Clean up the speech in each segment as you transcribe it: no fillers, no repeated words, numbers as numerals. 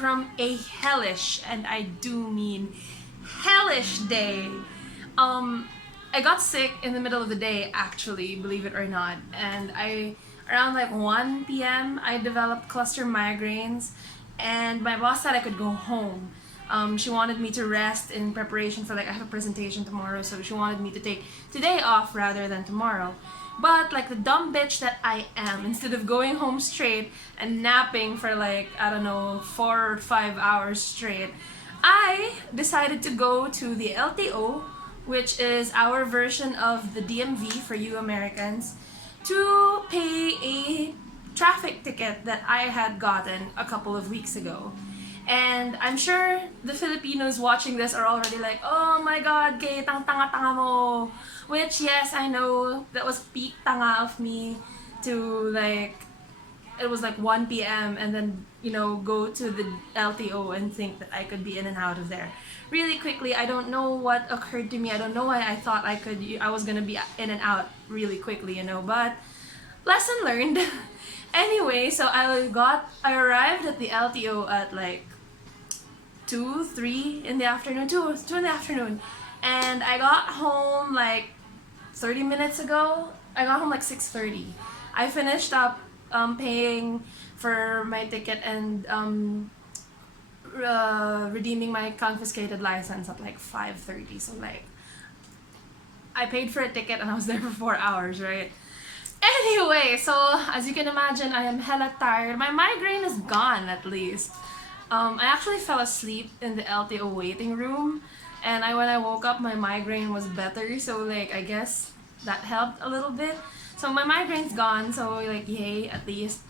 from a hellish, and I do mean hellish day. I got sick in the middle of the day, actually, believe it or not, and around like 1 p.m. I developed cluster migraines, and my boss said I could go home. She wanted me to rest in preparation for, like, I have a presentation tomorrow, so she wanted me to take today off rather than tomorrow. But like the dumb bitch that I am, instead of going home straight and napping for like, I don't know, 4 or 5 hours straight, I decided to go to the LTO, which is our version of the DMV for you Americans, to pay a traffic ticket that I had gotten a couple of weeks ago. And I'm sure the Filipinos watching this are already like, oh my god, Kate, ang tanga-tanga mo. Which, yes, I know, that was peak tanga of me to, like, it was like 1 p.m. and then, you know, go to the LTO and think that I could be in and out of there really quickly. I don't know what occurred to me. I don't know why I thought I was gonna be in and out really quickly, you know, but lesson learned. Anyway, so I arrived at the LTO at like 3 in the afternoon, 2 in the afternoon, and I got home like 30 minutes ago. I got home like 6:30. I finished up paying for my ticket and redeeming my confiscated license at like 5:30. So like, I paid for a ticket and I was there for 4 hours, right? Anyway, so as you can imagine, I am hella tired. My migraine is gone at least. I actually fell asleep in the LTO waiting room, and when I woke up, my migraine was better, so like, I guess that helped a little bit. So my migraine's gone, so like, yay, at least.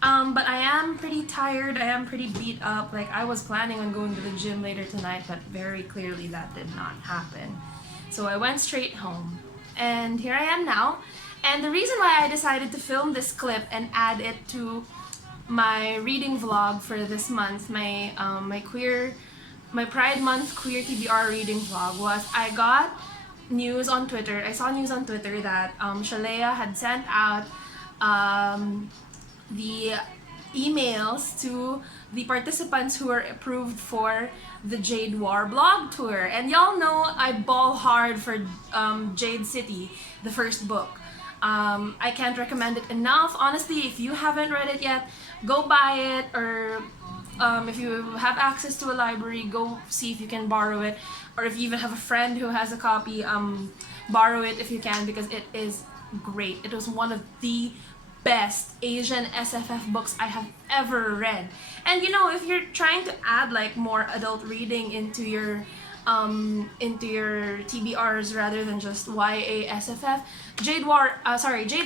But I am pretty tired, I am pretty beat up. Like, I was planning on going to the gym later tonight, but very clearly that did not happen. So I went straight home, and here I am now. And the reason why I decided to film this clip and add it to my reading vlog for this month, my Pride Month queer TBR reading vlog, was I got news on Twitter. I saw news on Twitter that Shalea had sent out the emails to the participants who were approved for the Jade War blog tour. And y'all know I ball hard for Jade City, the first book. I can't recommend it enough. Honestly, if you haven't read it yet, go buy it, or if you have access to a library, go see if you can borrow it, or if you even have a friend who has a copy, borrow it if you can, because it is great. It was one of the best Asian SFF books I have ever read. And you know, if you're trying to add like more adult reading into your TBRs rather than just YA SFF, Jade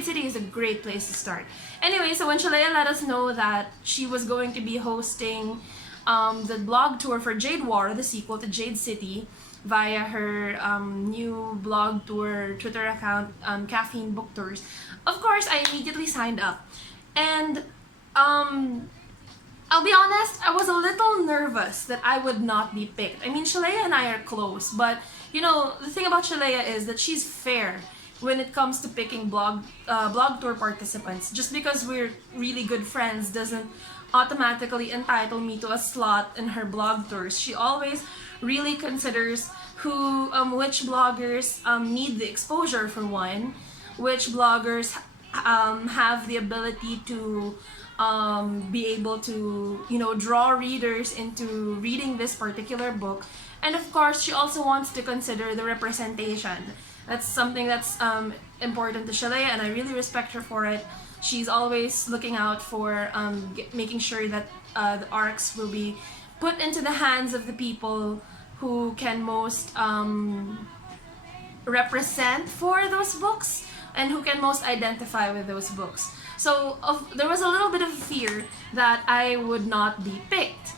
City is a great place to start. Anyway, so when Shalea let us know that she was going to be hosting the blog tour for Jade War, the sequel to Jade City, via her new blog tour Twitter account, Caffeine Book Tours, of course I immediately signed up. And I'll be honest, I was a little nervous that I would not be picked. I mean, Shalea and I are close, but you know, the thing about Shalea is that she's fair when it comes to picking blog tour participants. Just because we're really good friends doesn't automatically entitle me to a slot in her blog tours. She always really considers which bloggers need the exposure, for one, which bloggers have the ability to be able to, you know, draw readers into reading this particular book. And of course, she also wants to consider the representation. That's something that's important to Shalea, and I really respect her for it. She's always looking out for making sure that the arcs will be put into the hands of the people who can most represent for those books and who can most identify with those books. So there was a little bit of fear that I would not be picked.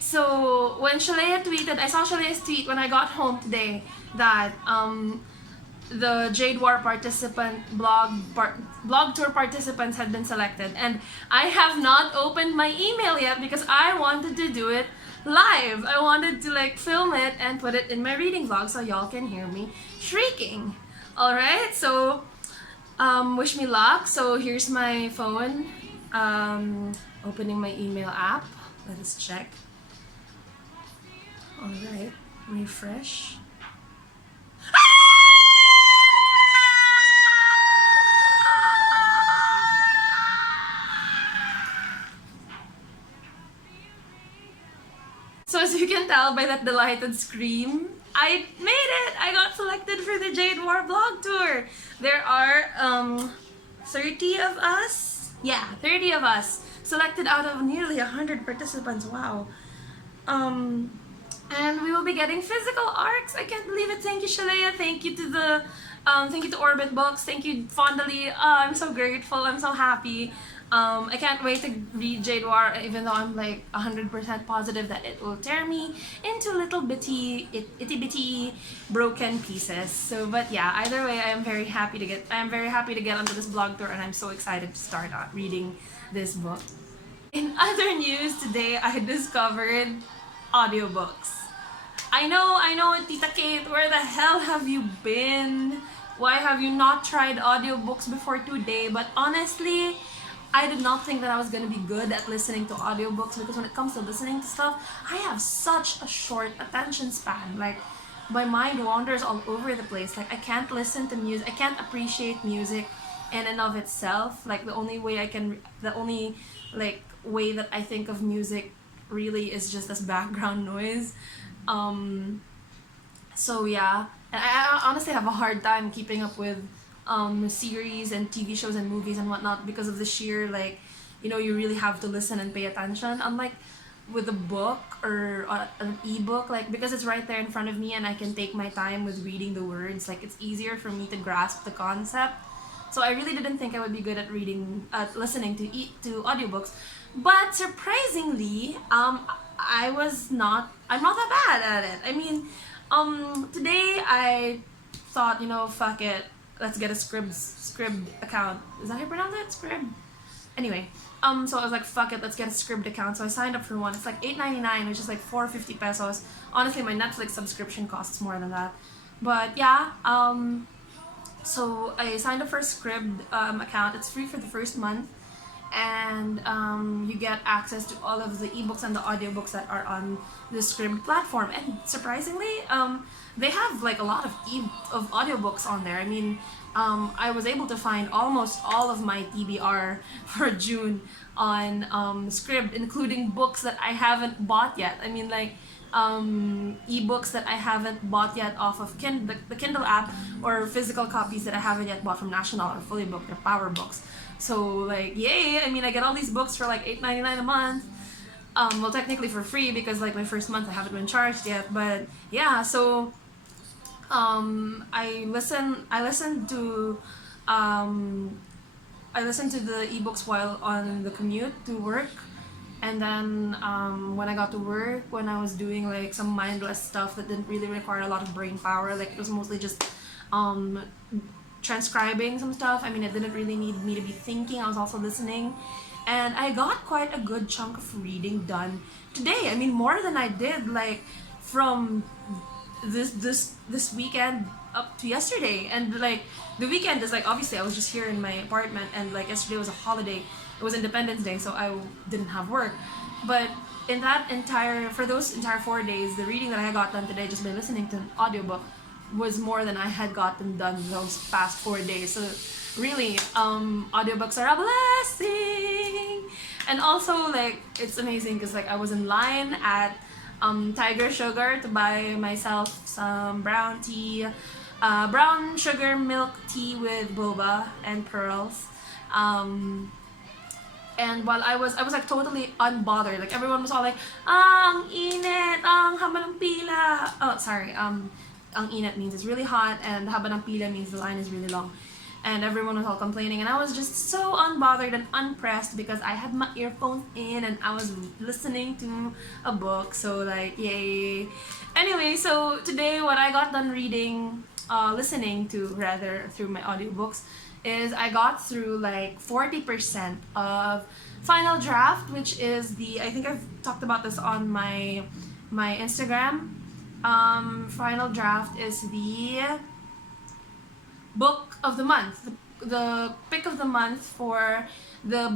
So when Shalea tweeted, I saw Shalea's tweet when I got home today that the Jade War blog tour participants had been selected, and I have not opened my email yet because I wanted to do it live. I wanted to like film it and put it in my reading vlog so y'all can hear me shrieking. Alright, so wish me luck. So here's my phone, opening my email app. Let us check. Alright, refresh. So as you can tell by that delighted scream, I made it! I got selected for the Jade War blog tour. There are 30 of us. Yeah, 30 of us selected out of nearly 100 participants. Wow. And we will be getting physical arcs. I can't believe it. Thank you, Shalea. Thank you to the thank you to Orbit Books. Thank you, Fondly. I'm so grateful. I'm so happy. I can't wait to read Jade War, even though I'm like 100% positive that it will tear me into little itty bitty broken pieces. So, but yeah, either way, I'm very happy to get onto this blog tour, and I'm so excited to start reading this book. In other news, today I discovered audiobooks. I know, Tita Kate, where the hell have you been? Why have you not tried audiobooks before today? But honestly, I did not think that I was gonna be good at listening to audiobooks, because when it comes to listening to stuff, I have such a short attention span. Like, my mind wanders all over the place. Like, I can't listen to music, I can't appreciate music in and of itself. Like, the only way that I think of music really is just as background noise. So yeah, and I honestly have a hard time keeping up with series and TV shows and movies and whatnot, because of the sheer, like, you really have to listen and pay attention. Unlike with a book or an ebook, like, because it's right there in front of me and I can take my time with reading the words, like, it's easier for me to grasp the concept. So I really didn't think I would be good at listening to audiobooks. But surprisingly, I'm not that bad at it. I mean, today I thought, fuck it, let's get a Scribd account. Is that how you pronounce it? Scribd? Anyway, so I was like, fuck it, let's get a Scribd account. So I signed up for one. It's like $8.99, which is like 450 pesos. Honestly, my Netflix subscription costs more than that. But yeah, so I signed up for a Scribd account. It's free for the first month, and you get access to all of the ebooks and the audiobooks that are on the Scribd platform. And surprisingly, they have like a lot of audiobooks on there. I mean, I was able to find almost all of my TBR for June on Scribd, including books that I haven't bought yet. I mean, like, ebooks that I haven't bought yet off of the Kindle app, or physical copies that I haven't yet bought from National or Fully Booked or Power Books. So, like, yay! I mean, I get all these books for like $8.99 a month. Well, technically for free, because like my first month I haven't been charged yet. But yeah, so I listened to the ebooks while on the commute to work. And then when I got to work, when I was doing like some mindless stuff that didn't really require a lot of brain power, like it was mostly just transcribing some stuff. I mean, it didn't really need me to be thinking. I was also listening, and I got quite a good chunk of reading done today. I mean, more than I did like from this weekend up to yesterday. And like the weekend is like, obviously I was just here in my apartment, and like yesterday was a holiday. It was Independence Day, so I didn't have work. But for those entire 4 days, the reading that I got done today just by listening to an audiobook was more than I had gotten done those past 4 days. So really, audiobooks are a blessing. And also, like, it's amazing because like I was in line at Tiger Sugar to buy myself some brown sugar milk tea with boba and pearls. And while I was like totally unbothered. Like, everyone was all like, ang init, ang haba ng pila. Oh, sorry. Ang init means it's really hot, and haba ng pila means the line is really long. And everyone was all complaining, and I was just so unbothered and unpressed because I had my earphones in and I was listening to a book. So like, yay. Anyway, so today what I got done listening to rather through my audiobooks is I got through like 40% of Final Draft, which is I think I've talked about this on my Instagram. Final Draft is the book of the month, the pick of the month for the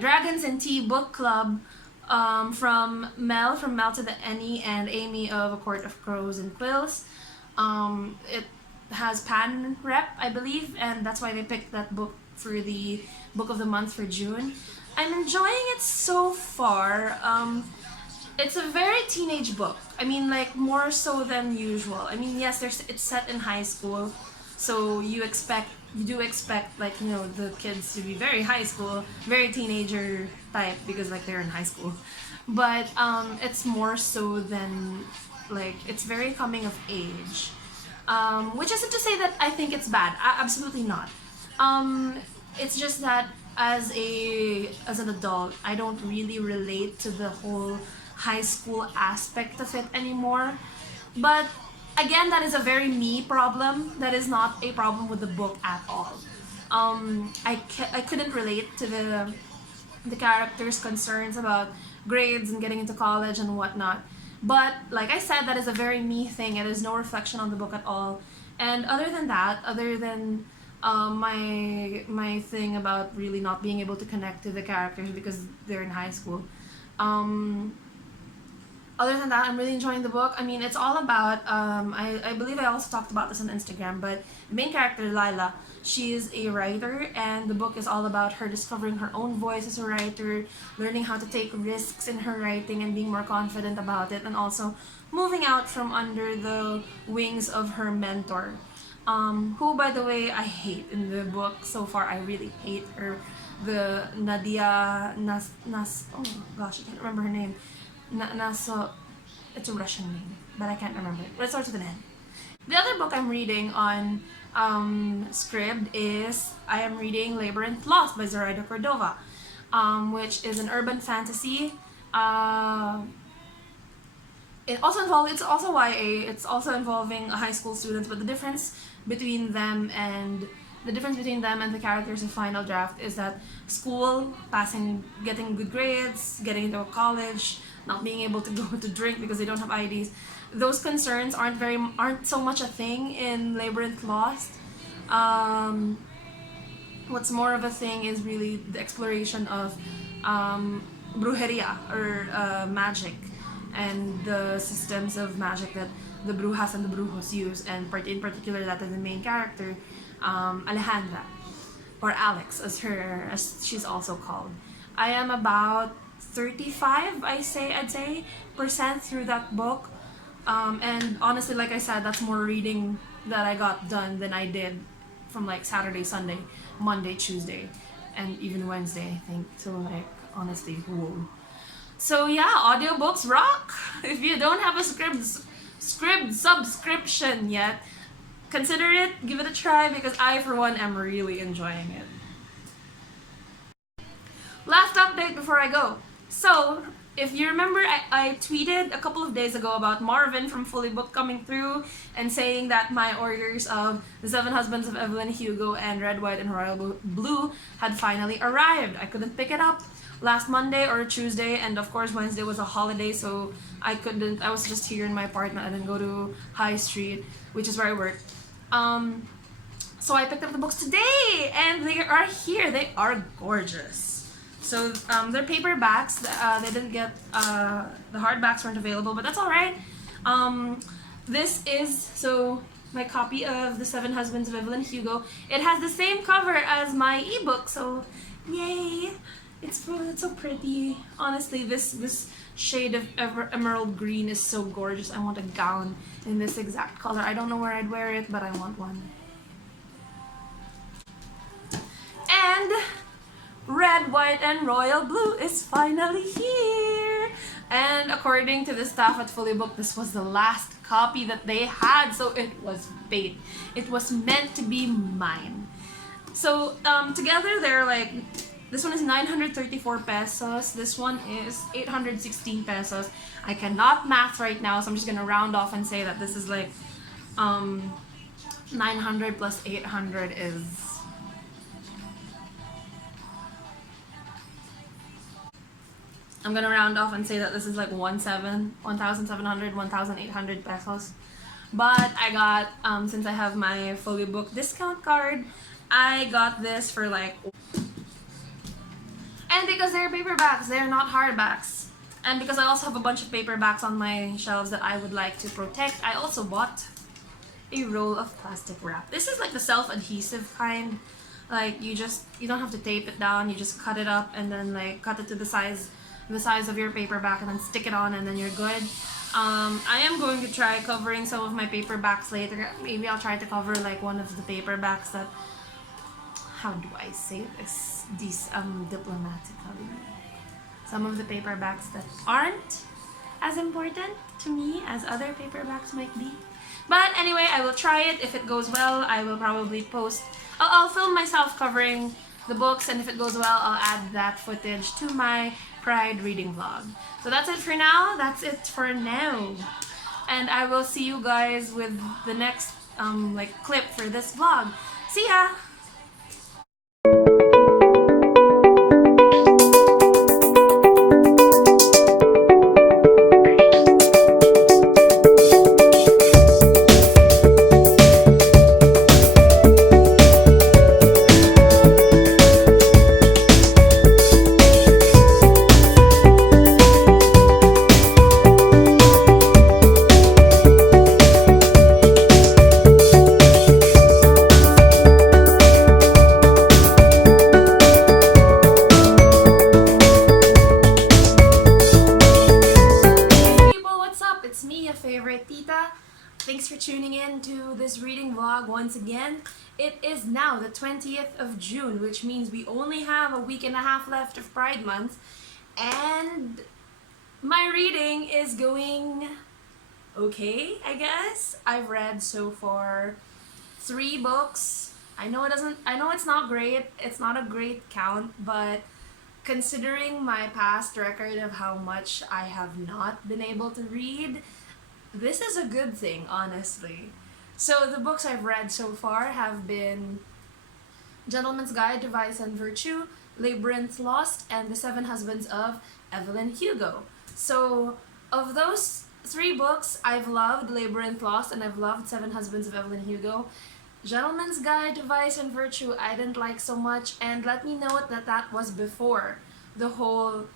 Dragons and Tea book club from Mel to the Any and Amy of A Court of Crows and Quills. It has Pan rep, I believe, and that's why they picked that book for the book of the month for June. I'm enjoying it so far. It's a very teenage book. I mean, like, more so than usual. I mean, yes, it's set in high school, so you do expect, like, you know, the kids to be very high school, very teenager type, because, like, they're in high school. But it's more so than, like, it's very coming of age. Which isn't to say that I think it's bad. Absolutely not. It's just that as an adult, I don't really relate to the whole high school aspect of it anymore. But again, that is a very me problem. That is not a problem with the book at all. I couldn't relate to the characters' concerns about grades and getting into college and whatnot. But like I said, that is a very me thing. It is no reflection on the book at all. And other than that, other than my thing about really not being able to connect to the characters because they're in high school. Other than that, I'm really enjoying the book. I mean, it's all about, I believe I also talked about this on Instagram, but the main character, Lila, she is a writer, and the book is all about her discovering her own voice as a writer, learning how to take risks in her writing and being more confident about it, and also moving out from under the wings of her mentor, who, by the way, I hate in the book so far. I really hate her. The Nadia oh gosh, I can't remember her name. It's a Russian name, but I can't remember it. But it starts with an N. The other book I'm reading on Scribd is I am reading Labyrinth Lost by Zoraida Cordova, which is an urban fantasy. It's also YA. It's also involving high school students, but the difference between them and the characters in Final Draft is that school, passing, getting good grades, getting into a college, not being able to go to drink because they don't have IDs. Those concerns aren't so much a thing in Labyrinth Lost. What's more of a thing is really the exploration of brujeria, or magic, and the systems of magic that the brujas and the brujos use, and in particular that is the main character, Alejandra, or Alex as she's also called. I am about 35, I'd say, percent through that book. And honestly, like I said, that's more reading that I got done than I did from like Saturday, Sunday, Monday, Tuesday, and even Wednesday, I think. So like, honestly, whoa. So yeah, audiobooks rock! If you don't have a Scribd subscription yet, consider it, give it a try, because I, for one, am really enjoying it. Last update before I go. So, if you remember, I tweeted a couple of days ago about Marvin from Fully Booked coming through and saying that my orders of The Seven Husbands of Evelyn Hugo and Red, White, and Royal Blue had finally arrived. I couldn't pick it up last Monday or Tuesday, and of course Wednesday was a holiday, so I was just here in my apartment. I didn't go to High Street, which is where I work. So I picked up the books today, and they are here. They are gorgeous. So they're paperbacks. They didn't get the hardbacks weren't available, but that's all right. This is my copy of The Seven Husbands of Evelyn Hugo. It has the same cover as my ebook, so yay! It's so pretty. Honestly, this shade of emerald green is so gorgeous. I want a gown in this exact color. I don't know where I'd wear it, but I want one. And Red, White, and Royal Blue is finally here. And according to the staff at Fully Booked, this was the last copy that they had, so it was fate. It was meant to be mine. So together they're like, this one is 934 pesos. This one is 816 pesos. I cannot math right now, so I'm just gonna round off and say that this is like 900 plus 800 is... I'm gonna round off and say that this is like 1,700, 1,800 pesos. But I got, since I have my Fully Booked discount card, I got this for like... And because they're paperbacks, they're not hardbacks. And because I also have a bunch of paperbacks on my shelves that I would like to protect, I also bought a roll of plastic wrap. This is like the self-adhesive kind. Like you don't have to tape it down, you just cut it up and then like cut it to the size of your paperback and then stick it on and then you're good. I am going to try covering some of my paperbacks later. Maybe I'll try to cover like one of the paperbacks that, how do I say this diplomatically? Some of the paperbacks that aren't as important to me as other paperbacks might be. But anyway, I will try it. If it goes well, I will probably post. I'll film myself covering the books, and if it goes well, I'll add that footage to my Pride reading vlog. So that's it for now. That's it for now. And I will see you guys with the next clip for this vlog. See ya! Thanks for tuning in to this reading vlog once again. It is now the 20th of June, which means we only have a week and a half left of Pride Month, and my reading is going okay, I guess. I've read so far 3 books. I know it's not great. It's not a great count, but considering my past record of how much I have not been able to read, this is a good thing, honestly. So the books I've read so far have been Gentleman's Guide to Vice and Virtue, Labyrinth Lost, and The 7 Husbands of Evelyn Hugo. So of those 3 books, I've loved Labyrinth Lost and I've loved 7 Husbands of Evelyn Hugo. Gentleman's Guide to Vice and Virtue I didn't like so much, and let me note that that was before the whole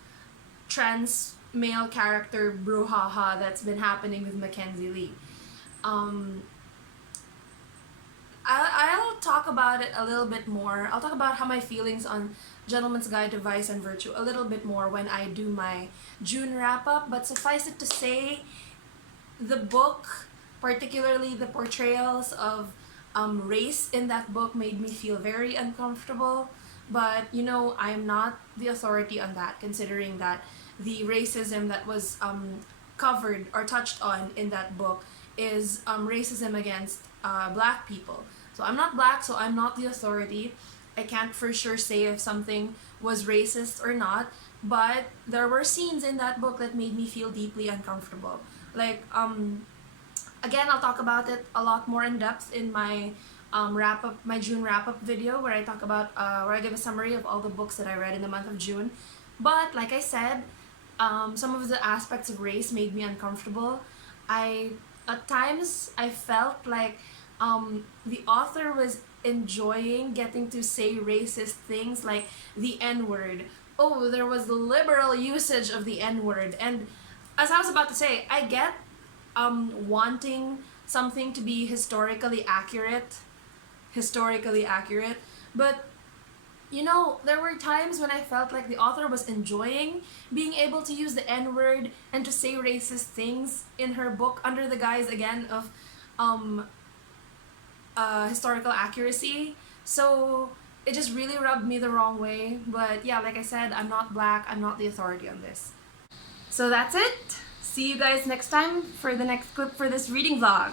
trans male character brouhaha that's been happening with Mackenzie Lee. I'll talk about it a little bit more. I'll talk about how my feelings on Gentleman's Guide to Vice and Virtue a little bit more when I do my June wrap-up, but suffice it to say, the book, particularly the portrayals of race in that book, made me feel very uncomfortable. But you know, I'm not the authority on that, considering that the racism that was covered or touched on in that book is racism against black people. So I'm not black, so I'm not the authority. I can't for sure say if something was racist or not, but there were scenes in that book that made me feel deeply uncomfortable. Like, again, I'll talk about it a lot more in depth in my my June wrap-up video, where I talk about, where I give a summary of all the books that I read in the month of June. But like I said, some of the aspects of race made me uncomfortable. At times, I felt like the author was enjoying getting to say racist things like the N-word. Oh, there was liberal usage of the N-word. And as I was about to say, I get wanting something to be historically accurate, but you know, there were times when I felt like the author was enjoying being able to use the N-word and to say racist things in her book under the guise, again, of historical accuracy. So it just really rubbed me the wrong way. But yeah, like I said, I'm not black. I'm not the authority on this. So that's it. See you guys next time for the next clip for this reading vlog.